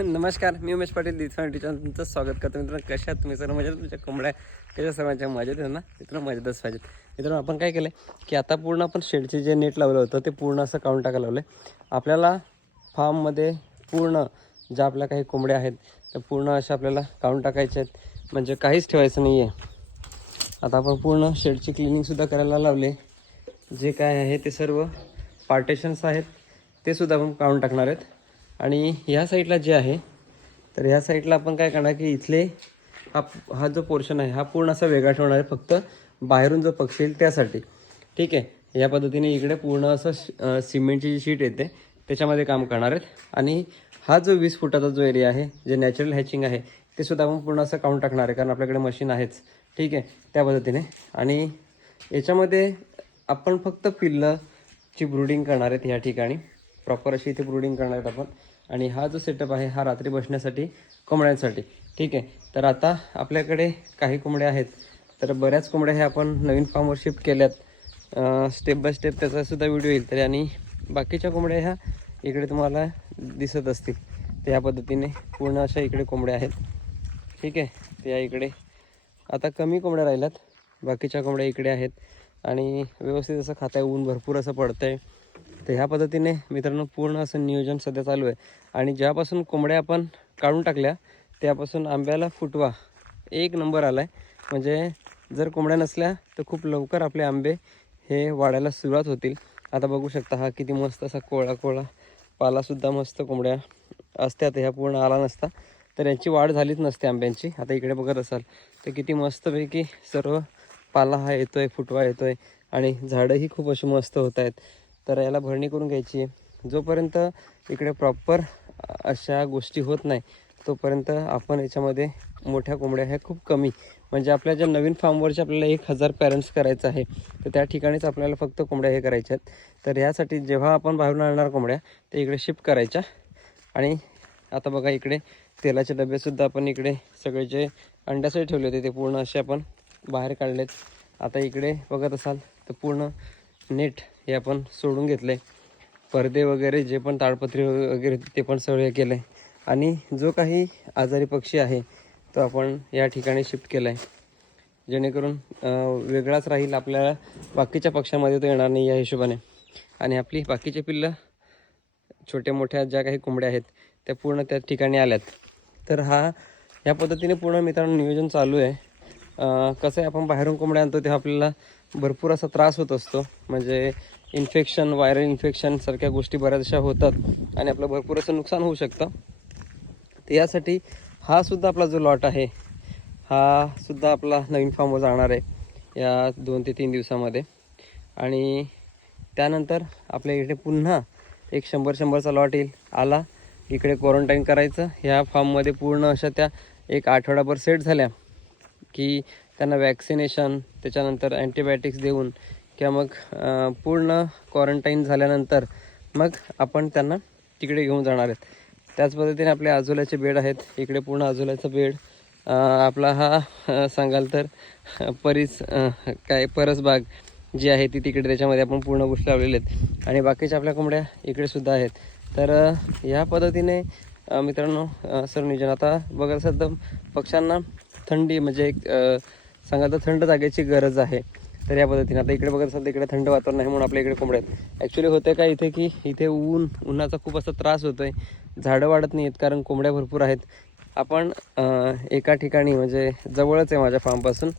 नमस्कार मी उमेश पाटील दिसवाटीच्या तुमचं स्वागत करतो. मित्रांनो कशा आहात तुम्ही? सर्व मजेत? तुमच्या कोंबड्या कशा सर्वांच्या मजेत? आहे ना? मित्रांनो मजेतच पाहिजेत. मित्रांनो आपण काय केलं की आता पूर्ण आपण शेडचे जे नेट लावलं होतं ते पूर्ण असं काढून टाकायला लावलं आपल्याला फार्ममध्ये पूर्ण ज्या आपल्या काही कोंबड्या आहेत त्या पूर्ण अशा आपल्याला काढून टाकायच्या आहेत. म्हणजे काहीच ठेवायचं नाही आहे आता आपण पूर्ण शेडची क्लिनिंगसुद्धा करायला लावले. जे काय आहे ते सर्व पार्टेशन्स आहेत ते सुद्धा आपण काढून टाकणार आहेत. आणि ह्या साईडला जे आहे तर ह्या साईडला आपण काय करणार की इथले हा हा जो पोर्शन आहे हा पूर्ण असा वेगळा ठेवणार आहे फक्त बाहेरून जो पक्षी येईल त्यासाठी. ठीक आहे? या पद्धतीने इकडे पूर्ण असं सिमेंटची जी शीट येते त्याच्यामध्ये काम करणार आहेत. आणि हा जो वीस फुटाचा जो एरिया आहे जे नॅचरल हॅचिंग आहे ते सुद्धा आपण पूर्ण असं काउंट टाकणार आहे कारण आपल्याकडे मशीन आहेच. ठीक आहे? त्या पद्धतीने. आणि याच्यामध्ये आपण फक्त पिल्लची ब्रुडिंग करणार आहेत ह्या ठिकाणी. प्रॉपर अशी इथे ब्रुडिंग करणार आहेत आपण. आणि हा जो सेटअप आहे हा रात्री बसण्यासाठी कोंबड्यांसाठी. ठीक आहे? तर आता आपल्याकडे काही कोंबड्या आहेत. तर बऱ्याच कोंबड्या ह्या आपण नवीन फार्मवर शिफ्ट केल्यात. स्टेप बाय स्टेप त्याचासुद्धा व्हिडिओ येईल. तरी आणि बाकीच्या कोंबड्या ह्या इकडे तुम्हाला दिसत असतील. तर ह्या पद्धतीने पूर्ण अशा इकडे कोंबड्या आहेत. ठीक आहे? त्या इकडे. आता कमी कोंबड्या राहिल्यात. बाकीच्या कोंबड्या इकडे आहेत. आणि व्यवस्थित असं खाता ऊन भरपूर असं पडतं आहे तर ह्या पद्धतीने मित्रांनो पूर्ण असं नियोजन सध्या चालू आहे. आणि ज्यापासून कोंबड्या आपण काढून टाकल्या त्यापासून आंब्याला फुटवा एक नंबर आला आहे म्हणजे जर कोंबड्या नसल्या तर खूप लवकर आपले आंबे हे वाढायला सुरुवात होतील. आता बघू शकता हा किती मस्त असा कोळा कोळा पालासुद्धा मस्त कोंबड्या असत्या ह्या पूर्ण आला नसता. तर यांची वाढ झालीच नसते आंब्यांची. आता इकडे बघत असाल तर किती मस्तपैकी सर्व पाला हा येतो आहे फुटवा येतो आहे आणि झाडंही खूप अशी मस्त होत आहेत. तर याला भरणी करून घ्यायची आहे. जोपर्यंत इकडे प्रॉपर अशा गोष्टी होत नाही तोपर्यंत आपण याच्यामध्ये मोठ्या कोंबड्या ह्या खूप कमी. म्हणजे आपल्या ज्या नवीन फार्मवरचे आपल्याला एक हजार पॅरेंट्स करायचं आहे तर त्या ठिकाणीच आपल्याला फक्त कोंबड्या हे करायच्या आहेत. तर ह्यासाठी जेव्हा आपण बाहेरून आणणार कोंबड्या ते इकडे शिफ्ट करायच्या. आणि आता बघा इकडे तेलाचे डबेसुद्धा आपण इकडे सगळे जे अंड्यासाठी ठेवले होते ते पूर्ण असे आपण बाहेर काढलेत. आता इकडे बघत असाल तर पूर्ण नेट हे आपण सोडून घेतले पडदे वगैरे जे पण ताडपत्री वगैरे ते पण सगळे केलं आहे आणि जो काही आजारी पक्षी आहे तो आपण या ठिकाणी शिफ्ट केला आहे जेणेकरून वेगळाच राहील आपल्याला बाकीच्या पक्षामध्ये तो येणार नाही या हिशोबाने. आणि आपली बाकीचे पिल्लं छोट्या मोठ्या ज्या काही कोंबड्या आहेत त्या पूर्ण त्या ठिकाणी आल्यात. तर हा या पद्धतीने पूर्ण मित्रांनो नियोजन चालू आहे. कसं आहे आपण बाहेरून कोंबड्या आणतो तेव्हा आपल्याला भरपूर असा त्रास होत असतो. म्हणजे इन्फेक्शन व्हायरल इन्फेक्शन सारख्या गोष्टी बऱ्याचशा होतात आणि आपलं भरपूर असं नुकसान होऊ शकतं. तर यासाठी हा सुद्धा आपला जो लॉट आहे हा सुद्धा आपला नवीन फार्मवर जाणार आहे या दोन ते तीन दिवसामध्ये. आणि त्यानंतर आपल्या इकडे पुन्हा एक शंभर शंभरचा लॉट येईल आला. इकडे क्वारंटाईन करायचं. ह्या फार्ममध्ये पूर्ण अशा त्या एक आठवडाभर सेट झाल्या की त्यांना वॅक्सिनेशन त्याच्यानंतर अँटीबायोटिक्स देऊन किंवा मग पूर्ण क्वारंटाईन झाल्यानंतर मग आपण त्यांना तिकडे घेऊन जाणार आहेत. त्याच पद्धतीने आपले आजोल्याचे बेड आहेत. इकडे पूर्ण आजोल्याचा बेड. आपला हा सांगाल तर परीस काय परसबाग जी आहे ती तिकडे त्याच्यामध्ये आपण पूर्ण गोष्टी लावलेल्या आहेत. आणि बाकीच्या आपल्या कोंबड्या इकडे सुद्धा आहेत. तर ह्या पद्धतीने मित्रांनो सर नियोजन. आता बघत सध्या पक्ष्यांना थंडी म्हणजे एक सांगाल तर थंड जागेची गरज आहे. तर या पद्धतीने. आता इकडे बघत असाल तर इकडे थंड वातावरण आहे म्हणून आपल्या इकडे कोंबड्या आहेत. ॲक्च्युली होते काय इथे की इथे ऊन उन्हाचा खूप असा त्रास होतो आहे झाडं वाढत नाही आहेत कारण कोंबड्या भरपूर आहेत. आपण एका ठिकाणी म्हणजे जवळच आहे माझ्या फार्मपासून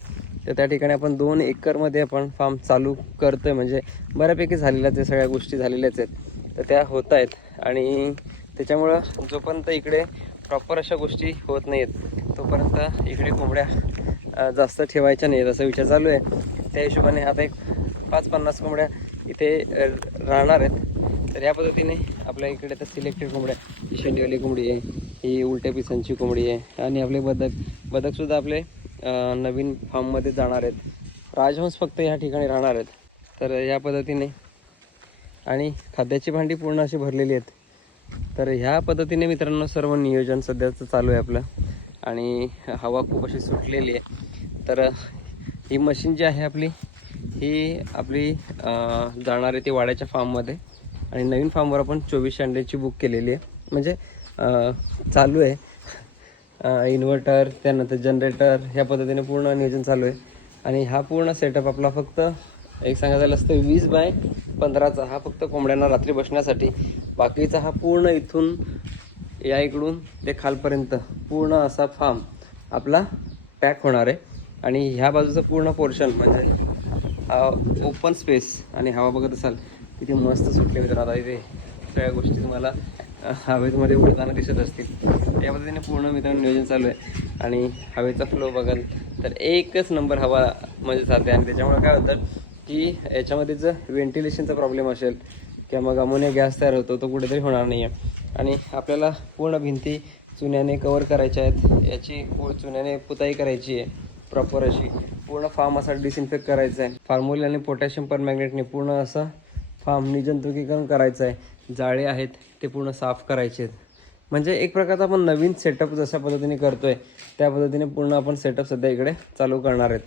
तर त्या ठिकाणी आपण दोन एकरमध्ये आपण फार्म चालू करतो आहे म्हणजे बऱ्यापैकी झालेल्याच आहे सगळ्या गोष्टी झालेल्याच आहेत. तर त्या होत आहेत. आणि त्याच्यामुळं जोपर्यंत इकडे प्रॉपर अशा गोष्टी होत नाहीत तोपर्यंत इकडे कोंबड्या जास्त ठेवायच्या नाहीत असा विचार चालू आहे. त्या हिशोबाने आता एक पाच पन्नास कोंबड्या इथे राहणार आहेत. तर या पद्धतीने आपल्या इकडे तर सिलेक्टेड कोंबड्या शेंडीवाली कोंबडी आहे ही उलट्या पिसांची कोंबडी आहे आणि आपले बदक बदकसुद्धा आपले नवीन फार्ममध्ये जाणार आहेत. राजहंस फक्त या ठिकाणी राहणार आहेत. तर या पद्धतीने आणि खाद्याची भांडी पूर्ण अशी भरलेली आहेत. तर ह्या पद्धतीने मित्रांनो सर्व नियोजन सध्याचं चालू आहे आपलं आणि हवा खूप अशी सुटलेली आहे. तर ही मशीन जी आहे आपली ही आपली जाणार आहे ती वाड्याच्या फार्ममध्ये. आणि नवीन फार्मवर आपण चोवीस अंड्याची बुक केलेली आहे. म्हणजे चालू आहे. इन्व्हर्टर त्यानंतर जनरेटर ह्या पद्धतीने पूर्ण नियोजन चालू आहे. आणि हा पूर्ण सेटअप आपला फक्त एक सांगायचं झालं असतं वीस बाय पंधराचा हा फक्त कोंबड्यांना रात्री बसण्यासाठी. बाकीचा हा पूर्ण इथून या इकडून ते खालपर्यंत पूर्ण असा फार्म आपला पॅक होणार आहे. आणि ह्या बाजूचं पूर्ण पोर्शन म्हणजे ओपन स्पेस आणि हवा बघत असाल किती मस्त सुटले मित्र आता इथे सगळ्या गोष्टी तुम्हाला हवेमध्ये उडताना दिसत असतील. या पद्धतीने पूर्ण मित्रांनो नियोजन चालू आहे. आणि हवेचा फ्लो बघाल तर एकच नंबर हवा म्हणजे चालते. आणि त्याच्यामुळे काय होतं की याच्यामध्ये जर व्हेंटिलेशनचा प्रॉब्लेम असेल किंवा मग अमोनिया गॅस तयार होतो तो कुठेतरी होणार नाही आहे आणि आपल्याला पूर्ण भिंती चुन्याने कवर करायच्या आहेत. याची पूर्ण चुन्याने पुताई करायची आहे. प्रॉपर अशी पूर्ण फार्म असा डिसइन्फेक्ट करायचा आहे फार्मोल आणि पोटॅशियम पर मॅग्नेटने पूर्ण असं फार्म निजंतुकीकरण करायचं आहे जाळे आहेत ते पूर्ण साफ करायचे आहेत म्हणजे एक प्रकारचा आपण नवीन सेटअप जशा पद्धतीने करतो आहे त्या पद्धतीने पूर्ण आपण सेटअप सध्या इकडे चालू करणार आहेत.